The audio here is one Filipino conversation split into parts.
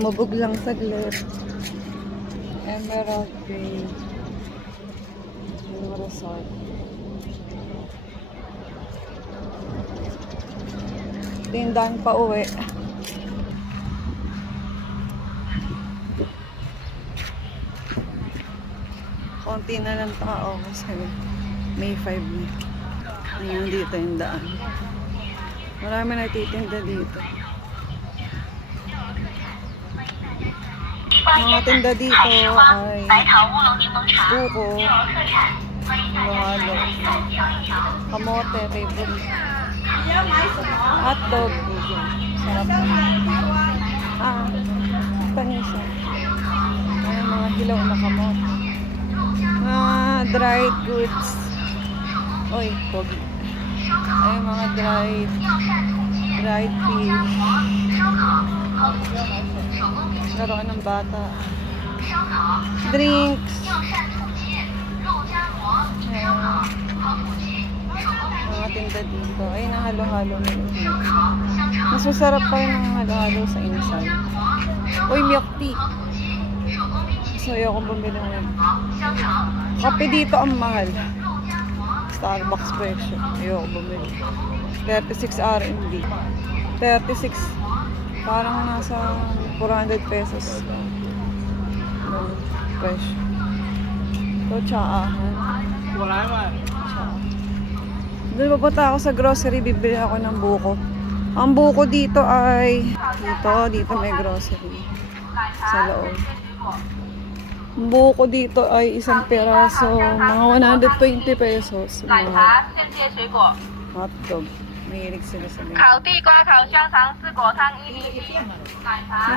Lumubog lang saglit. Emerald Bay. Yung resort. Tindahan pa uwi. Konti na lang tao kasi May 5 na. Ngayon dito yung daan. Marami nagtitinda dito. Mga tinda dito ay buko, halo-halo, kamote, favorite, hotdog, sarap. Panisa. Ay, mga hilaw na kamote. Dried goods. Oy, pogi. Ay, mga dried fish. Laruan ng bata. Drinks. Mga tinda dito. Ay, nahalo-halo na yun. Mas masarap pa rin ang halo-halo sa insal. Uy, milk tea. So, ayokong bumili ngayon. Kape dito ang mahal. Starbucks presyo. Ayokong bumili. 36 RMB. 36. Parang nasa 400 pesos. Presyo. Ito, tsaahan. Doon papunta ako sa grocery. Bibili ako ng buko. Ang buko dito ay dito may grocery. Sa loob. Ang buko dito ay isang peraso. Mga 120 pesos. Hotdog. Mahilig sila sa ganyan.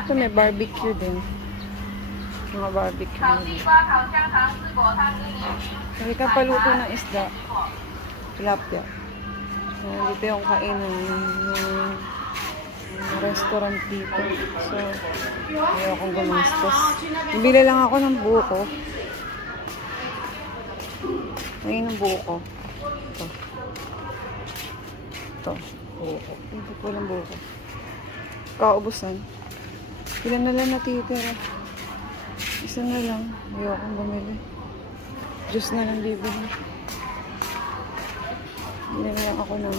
Ito may barbecue din. Mga barbecue din. Hindi ka paluto ng isda. Tilapia. Dito yung kainan ng restaurant dito. So, ayaw akong gumastos. Bibili lang ako ng buko. Ngayon ng buko. Ito. Ito. Buko. Ito po lang buko. Kaubusan. Ilan na lang natitira. Isa na lang. Ayaw akong bumili. Juice na lang bibili. Bibili na lang ako ng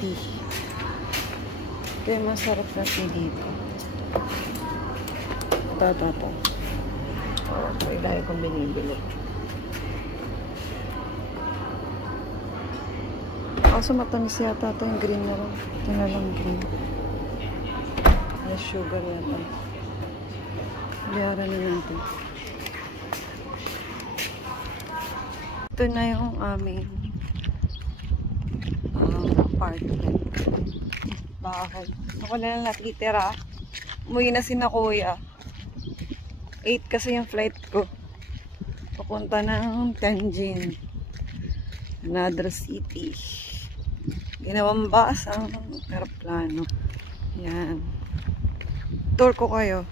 tea. Ito yung masarap na tea dito. Ito. Ito dahil kong binibili. Kaso matamis yata ito yung green na rin. Ito na lang green. May sugar yata. Bayaran na natin. Ito na yung aming apartment. Bahay. Ako na lang natitira. Umuwi na si na kuya. 8 kasi yung flight ko. Papunta ng Tianjin. Another city. Ginawang bus ang aeroplano. Yan. Tour ko kayo.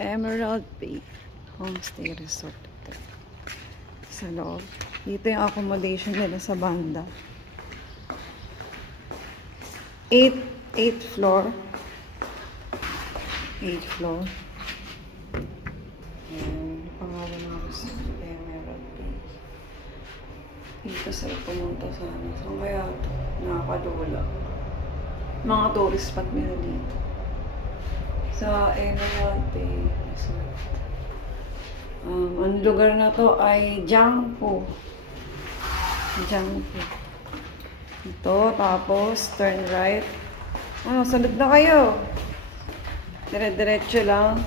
Emerald Bay Homestay Resort. Ito. Sa loob. Dito yung accommodation nila sa banda. 8th floor. 8th floor. Ayan. Pangalan ng resort. Emerald Bay. Dito sila pumunta sana. So kaya ito. Nakakadula. Mga tourist spot nila dito. Sa Emerald Bay Resort. Ang lugar na to ay Jiangpu. Ito, tapos turn right. Sunod na kayo. Dire-diretso lang.